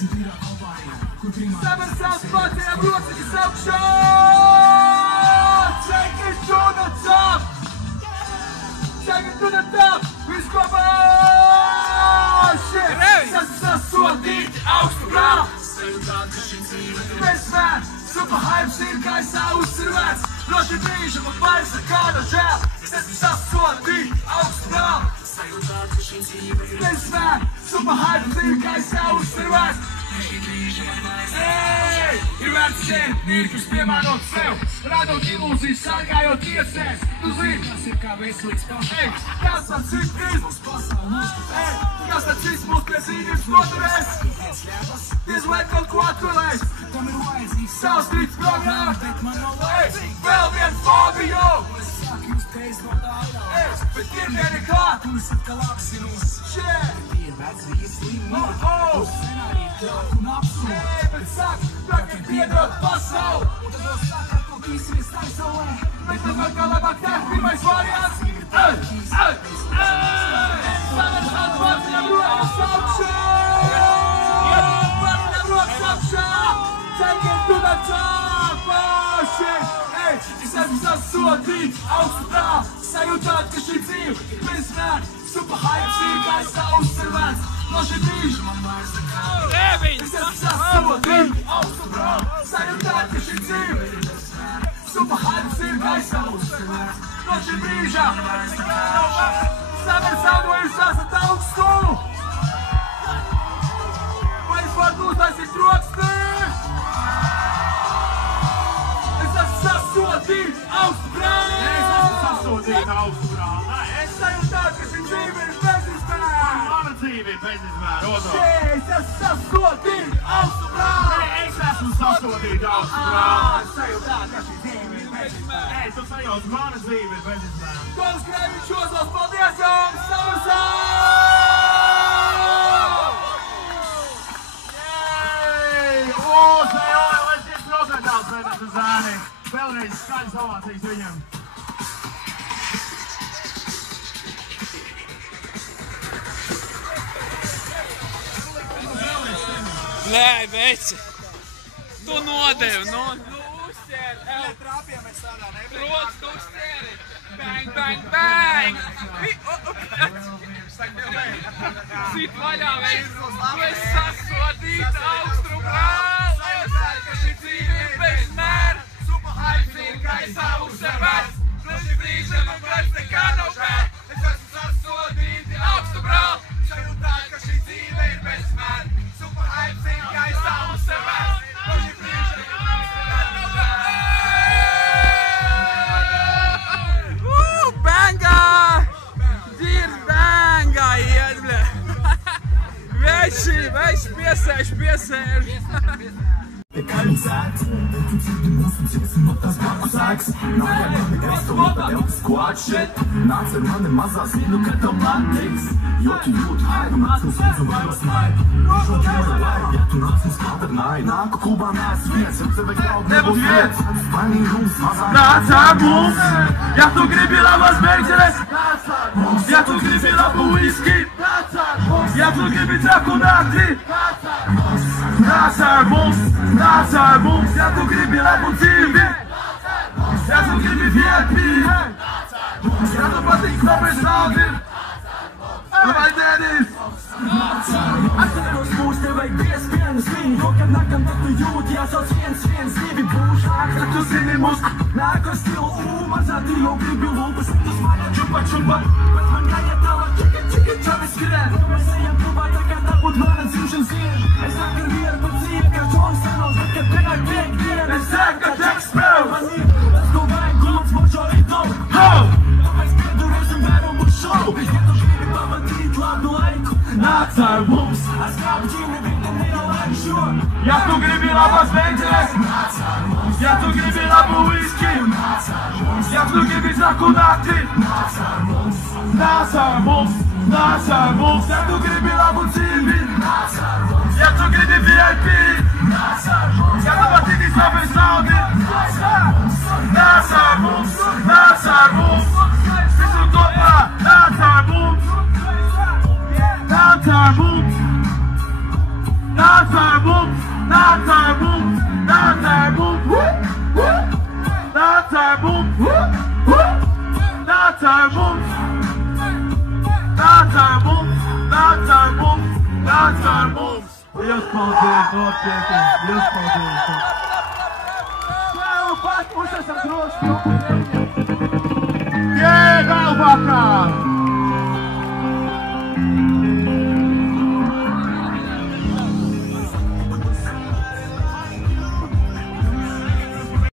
Summer Sound Party, everyone to the South Shore! Take it to the top! Take it to the top! Who's shit! That's sua dīt augstu grāvu! Mēs vēl super hype sīrkai savu sirvēts! Droši brīži man vairs nekāda žēl! Tas sua dīt augstu grāvu! Mēs vēl super hype sīrkai savu sirvēts! Ej! Ir vērts šeit mirkļus piemērot sev, radot ilūzijas, sargājot iesēs. Tu zini, kas ir kā veselīgs pašs. Ej! Kas tad cits mūs pasaules? Ej! Kas tad cits mūs pie zīmības noturēs? Diez vai kaut ko atturēs? Tam ir vajadzīgs savs trīts programma. Ej! Vēl viens fobiju! Ej! Bet ir nekā! Tu esi atkal apzinos. Šeit! Ir vecīgi slimot. Ej! Bet saka, tagad piedod pasauli! Un tad vēl saka, ko kīsimies aizsaulē. Bet tad vēl kā labāk tā pirmais variants. Ej! Ej! Ej! Summer Sound Party, everyone South Shore! Party, everyone South Shore! Take it to the top! Oh shit! Ej! Es esmu sodīts augstu grāvu! Sajūtāt, ka šī dzīve vismēr super hype sīrkai savu sirvēts! No šī brīža man vairs nekāda! Es esmu sodīts augstu grāvu! Sajūtāt, ka šī dzīve super hype sīrkai savu sirvēts! No šī brīža man vairs nekāda! Summer Sound, vai jūs esat augstu? Vai jūs varat uztaisīt rokstī? Es esmu sasodīts augstu grāvu! Es esmu sasodīts augstu grāvu! Es sajūtāt, ka šī dzīve ir bezizmēra! Mana dzīve ir bezizmēra! Es esmu sasodīts augstu grāvu! Es esmu sasodīts augstu grāvu! Es sajūtāt, ka šī dzīve ir bezizmēra! Tu sajūti, mana dzīve ir bezizmēra! Kols Krevičs, Ozals, paldies jums! Summer Sound! Yay! Let's get crocodiles, ladies and zāni! Vēlreiz skaļas ovācijas viņam! Blē, veci! Tu nodevi, nu uzķēri! Trāpjamies tādā, Rodas, tu uzķēri! Bang, bang, bang! Sit vaļā, veci! Tu esi sasodīts augstu grāvu! Sajūtāt, ka šī dzīve ir bezmēra! Super hype sīrkai savu servēts! No šī brīža man vairs nekā nav vēl! Es esmu sasodīti augstu grāvu! Sajūtāt, ka šī dzīve ir bezmēra! Super hype sīrkai savu servēts! No šī brīža man vairs nekā nav vēl! Bangā! Dzird bangā iet, bļa! Veči piesēž! Keinen Zeit, wenn du zu den Musten ziehst und das Backo sagst. Nachher noch mit Resto, mit der Squad shit. Nachts in Mann, im Massas, wie du kennst am Landings. Jotu, du machst uns so weit was nein. Schon immer dabei, ja, du machst uns gerade nein. Narko, Kuba, nice, wir sind wir glauben, wo jetzt. Funny Jungs, Nasa, Bums. Ja, tu gribi labas beigseles. Ja, tu gribi labu whisky. Ja, tu gribi traku nakti. Nasa, Bums. Ja, tu gribi labu dzīvi! Ja, tu gribi VIP! Ja, tu patīk labais naudi! Vai Denis! Atceros mūs tev vajag piespienas viņu, jo, kad nakam, tad tu jūti, jāsauc 112 būs ākra, tu zini mūs! Nāko stilu mazā, tu jau gribi lūpas, tu smaļa čupa, bet man jāiet tālāk, čiki, čavi skrien! Mēs ejam klubā, tā kā tā būt mana dzimšanas diena! Es nāk ar vieru pa dzīvi, kā Džons Reynolds, bet kad pienāk piekdiena! Es zēku, ka teks spēl! Man ir, tas ko vajag, gulants majorito! Tāpēc piedurosim vēru mūsu šovu! Ja tu gribi pavadīt labu laiku, nāc ar mums! Askāp ģini, viņa neilaišu! Ja tu gribi labas beigseles, nāc ar mums! Ja tu gribi labu whisky, nāc ar mums! Ja tu gribi traku nakti, nāc ar mums! Nāc ar mums! Nāc ar mums! Ja tu gribi labu dzīvi, nāc ar mums! Ja tu gribi VIP, nāc ar mums! Ja tu patīk labais naudi, nāc ar mums! Nāc ar mums! Nāc ar mums! Visu kopā, nāc ar mums! Nāc ar mums! Dancer moves, dancer moves, dancer moves, dancer moves, dancer moves, dancer moves, dancer moves, dancer moves. Jest kontent, no pięknie, jest kontent. Usiądź tam troszkę. Nie, dał baka!